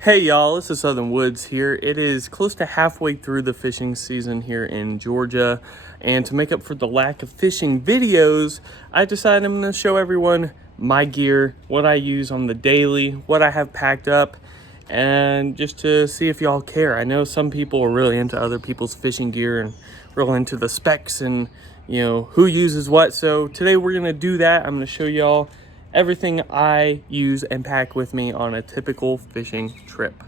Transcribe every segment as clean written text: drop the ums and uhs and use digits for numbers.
Hey y'all, this is Southern Woods here. It is close to halfway through the fishing season here in Georgia, and to make up for the lack of fishing videos, I decided I'm going to show everyone my gear, what I use on the daily, what I have packed up, and just to see if y'all care. I know some people are really into other people's fishing gear and real into the specs and who uses what. So today we're going to do that. I'm going to show y'all everything I use and pack with me on a typical fishing trip.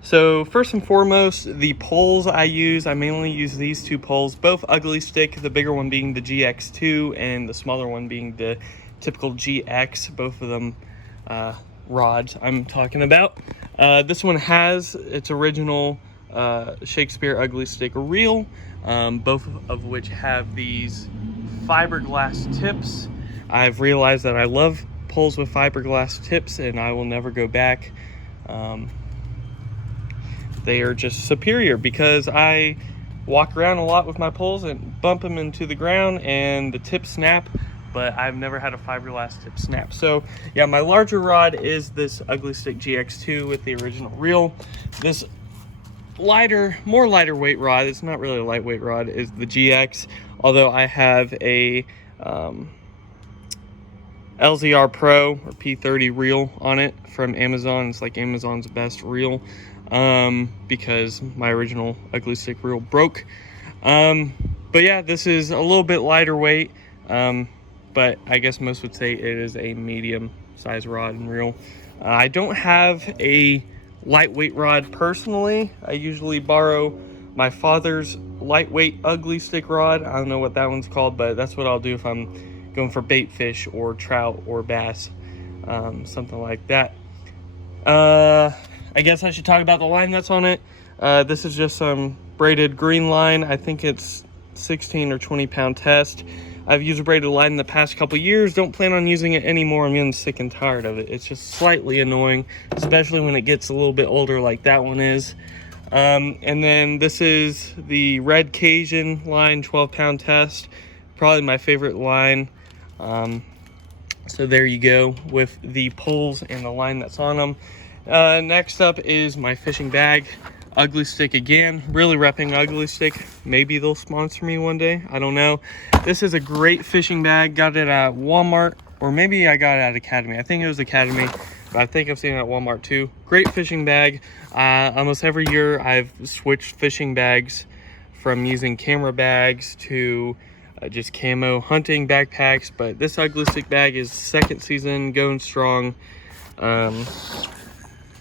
So first and foremost, the poles I use, I mainly use these two poles, both ugly stick, the bigger one being the GX2 and the smaller one being the typical GX, both of them rods I'm talking about. This one has its original Shakespeare ugly stick reel, both of which have these fiberglass tips. I've realized that I love poles with fiberglass tips and I will never go back. They are just superior because I walk around a lot with my poles and bump them into the ground and the tips snap, but I've never had a fiberglass tip snap. So yeah, my larger rod is this ugly stick GX2 with the original reel. This more lighter weight rod, it's not really a lightweight rod, is the GX, although I have a LZR Pro or P30 reel on it from Amazon. It's like Amazon's best reel because my original ugly stick reel broke. But yeah, this is a little bit lighter weight, but I guess most would say it is a medium size rod and reel. I don't have a lightweight rod personally. I usually borrow my father's lightweight ugly stick rod. I don't know what that one's called, but that's what I'll do if I'm going for bait fish or trout or bass, something like that. I guess I should talk about the line that's on it. This is just some braided green line. I think it's 16 or 20 pound test. I've used a braided line in the past couple years. Don't plan on using it anymore. I'm getting sick and tired of it. It's just slightly annoying, especially when it gets a little bit older like that one is. And then this is the red Cajun line 12 pound test. Probably my favorite line. So there you go with the poles and the line that's on them. Next up is my fishing bag. Ugly stick again, really repping ugly stick. Maybe they'll sponsor me one day, I don't know. This is a great fishing bag. Got it at Walmart, or maybe I got it at Academy. I think it was Academy, but I think I've seen it at Walmart too. Great fishing bag. Almost every year I've switched fishing bags from using camera bags to just camo hunting backpacks, but this ugly stick bag is second season, going strong.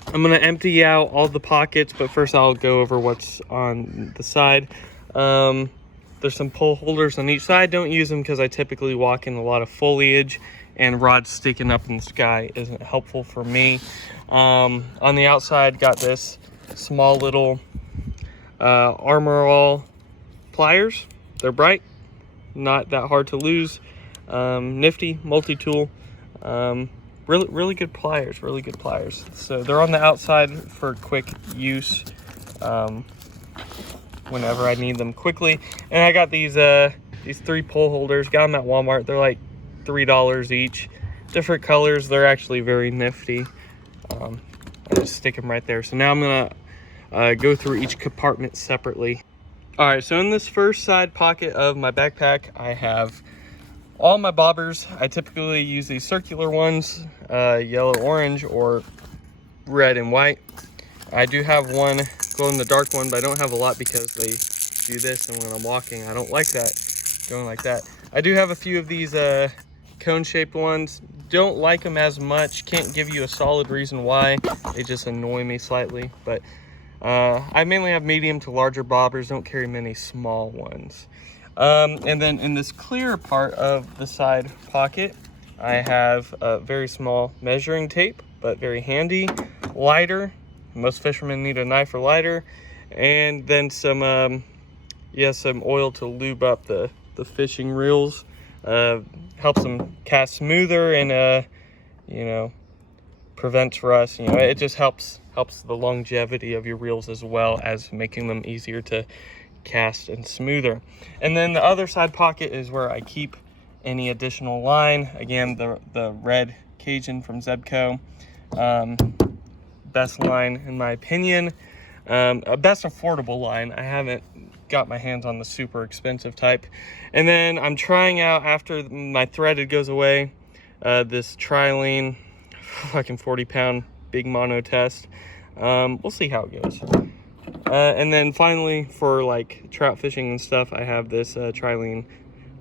I'm gonna empty out all the pockets, but first I'll go over what's on the side. There's some pole holders on each side. Don't use them because I typically walk in a lot of foliage and rods sticking up in the sky isn't helpful for me. On the outside, got this small little Armor All pliers. They're bright, not that hard to lose. Nifty multi-tool. Really good pliers, really good pliers. So they're on the outside for quick use whenever I need them quickly. And I got these three pole holders, got them at Walmart. They're like $3 each. Different colors, they're actually very nifty. I just stick them right there. So now I'm gonna go through each compartment separately. All right, so in this first side pocket of my backpack, I have all my bobbers. I typically use these circular ones, yellow, orange, or red and white. I do have one glow in the dark one, but I don't have a lot because they do this, and when I'm walking, I don't like that, going like that. I do have a few of these cone-shaped ones. Don't like them as much. Can't give you a solid reason why. They just annoy me slightly, but I mainly have medium to larger bobbers. Don't carry many small ones. And then in this clear part of the side pocket, I have a very small measuring tape, but very handy. Lighter. Most fishermen need a knife or lighter. And then some oil to lube up the fishing reels. Helps them cast smoother and, prevents rust. It just helps the longevity of your reels as well as making them easier to cast and smoother. And then the other side pocket is where I keep any additional line. Again, the red Cajun from Zebco. best line in my opinion. A best affordable line. I haven't got my hands on the super expensive type. And then I'm trying out, after my threaded goes away, this trilene, fucking 40-pound big mono test. We'll see how it goes. And then finally, for like trout fishing and stuff, I have this trilene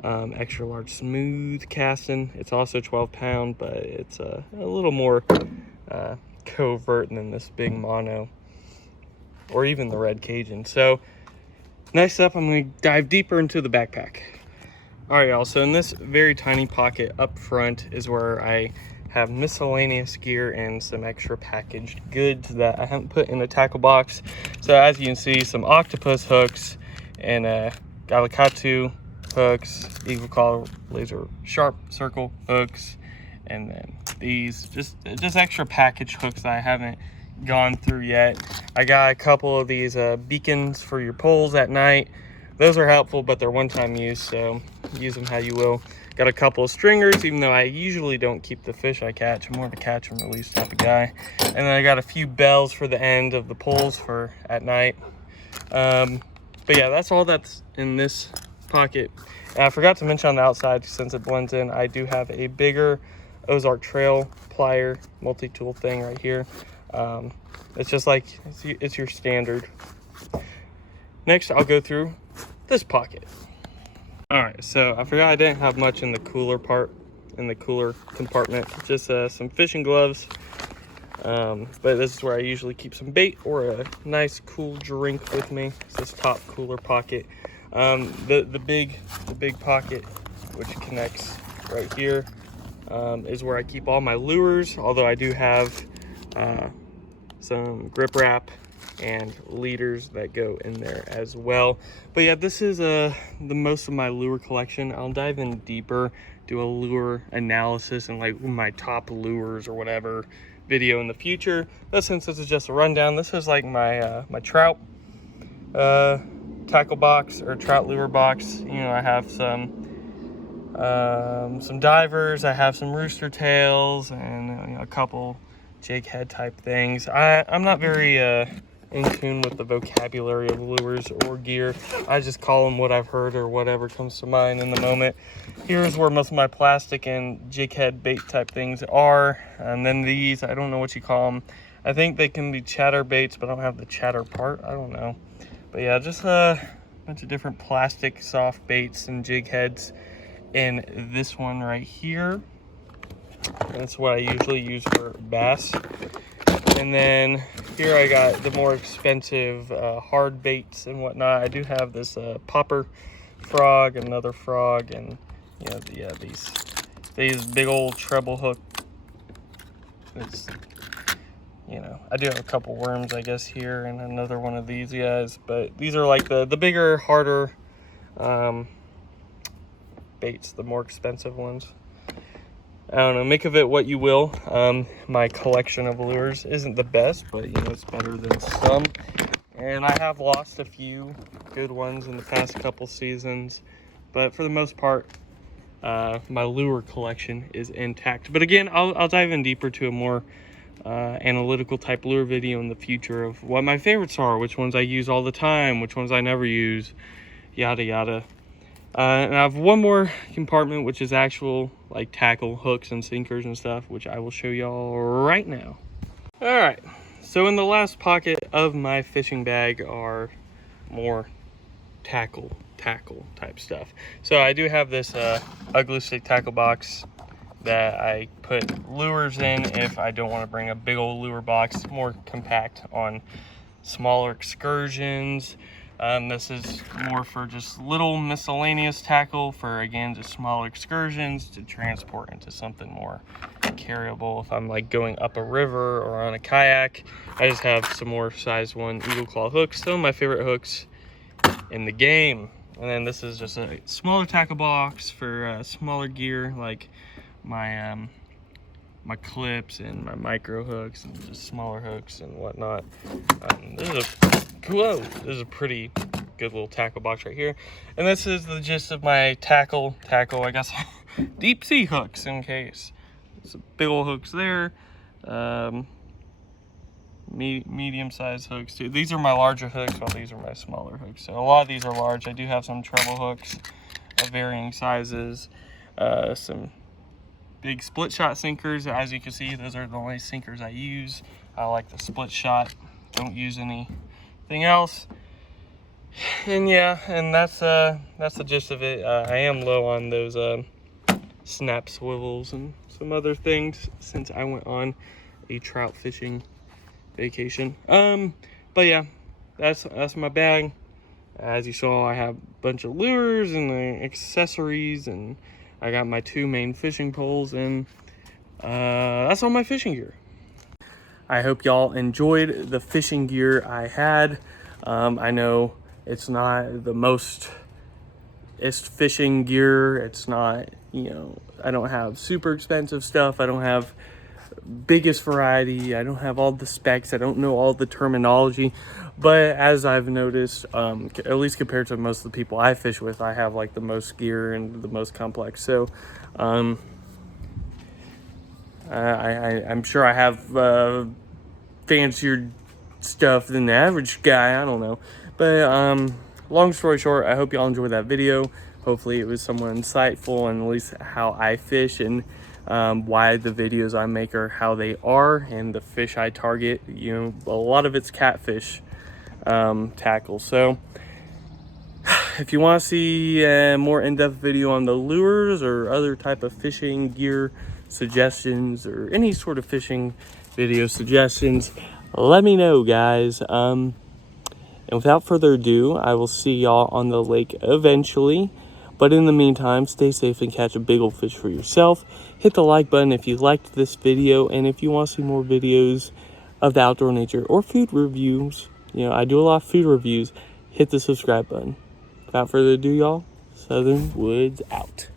extra large smooth casting. It's also 12-pound, but it's a little more covert than this big mono, or even the red Cajun. So next up, I'm going to dive deeper into the backpack. All right, y'all, so in this very tiny pocket up front is where I have miscellaneous gear and some extra packaged goods that I haven't put in a tackle box. So as you can see, some octopus hooks and galikatu hooks, eagle collar laser sharp circle hooks, and then these just extra package hooks that I haven't gone through yet. I got a couple of these beacons for your poles at night. Those are helpful, but they're one-time use, so use them how you will. Got a couple of stringers, even though I usually don't keep the fish I catch. I'm more of a catch and release type of guy. And then I got a few bells for the end of the poles for at night. But yeah, that's all that's in this pocket. And I forgot to mention on the outside, since it blends in, I do have a bigger Ozark Trail plier multi-tool thing right here. It's just like, it's your standard. Next, I'll go through this pocket. All right, so I forgot I didn't have much in the cooler compartment, just some fishing gloves. But this is where I usually keep some bait or a nice cool drink with me. It's this top cooler pocket. The big pocket, which connects right here, is where I keep all my lures, although I do have some grip wrap and leaders that go in there as well. But yeah, this is the most of my lure collection. I'll dive in deeper, do a lure analysis and like my top lures or whatever video in the future. But since this is just a rundown, this is like my my trout tackle box or trout lure box. You know, I have some divers, I have some rooster tails, and you know, a couple jig head type things. I'm not very in tune with the vocabulary of lures or gear. I just call them what I've heard or whatever comes to mind in the moment. Here's where most of my plastic and jig head bait type things are. And then these, I don't know what you call them. I think they can be chatter baits, but I don't have the chatter part. I don't know. But yeah, just a bunch of different plastic soft baits and jig heads in this one right here. That's what I usually use for bass. And then here I got the more expensive hard baits and whatnot. I do have this popper frog, another frog, and you know, these big old treble hook. It's, you know, I do have a couple worms, I guess, here, and another one of these guys. But these are like the bigger, harder baits, the more expensive ones. I don't know, make of it what you will. My collection of lures isn't the best, but you know, it's better than some. And I have lost a few good ones in the past couple seasons, but for the most part, my lure collection is intact. But again, I'll dive in deeper to a more analytical type lure video in the future of what my favorites are, which ones I use all the time, which ones I never use, yada yada. And I have one more compartment, which is actual like tackle hooks and sinkers and stuff, which I will show y'all right now. All right, so in the last pocket of my fishing bag are more tackle type stuff. So I do have this ugly stick tackle box that I put lures in if I don't want to bring a big old lure box, more compact on smaller excursions. This is more for just little miscellaneous tackle for, again, just smaller excursions to transport into something more carryable. If I'm like going up a river or on a kayak, I just have some more size 1 eagle claw hooks, some of my favorite hooks in the game. And then this is just a smaller tackle box for smaller gear, like my my clips and my micro hooks and just smaller hooks and whatnot. This is a pretty good little tackle box right here. And this is the gist of my tackle, I guess, deep sea hooks in case. Some big old hooks there. medium-sized hooks too. These are my larger hooks, while these are my smaller hooks. So a lot of these are large. I do have some treble hooks of varying sizes, some big split shot sinkers. As you can see, those are the only sinkers I use. I like the split shot, don't use anything else. And yeah, and that's the gist of it. I am low on those snap swivels and some other things since I went on a trout fishing vacation. But yeah, that's my bag. As you saw, I have a bunch of lures and accessories, and I got my 2 main fishing poles, and that's all my fishing gear. I hope y'all enjoyed the fishing gear I had. I know it's not the most fishing gear. It's not, you know, I don't have super expensive stuff. I don't have biggest variety. I don't have all the specs. I don't know all the terminology. But as I've noticed, at least compared to most of the people I fish with, I have like the most gear and the most complex. So I'm sure I have fancier stuff than the average guy. I don't know. But long story short, I hope y'all enjoyed that video. Hopefully it was somewhat insightful, and at least how I fish and why the videos I make are how they are, and the fish I target. You know, a lot of it's catfish tackle. So if you want to see a more in-depth video on the lures or other type of fishing gear suggestions, or any sort of fishing video suggestions, let me know, guys. And without further ado, I will see y'all on the lake eventually. But in the meantime, stay safe and catch a big old fish for yourself. Hit the like button if you liked this video, and if you want to see more videos of the outdoor nature or food reviews, you know, I do a lot of food reviews, hit the subscribe button. Without further ado, y'all, Southern Woods out.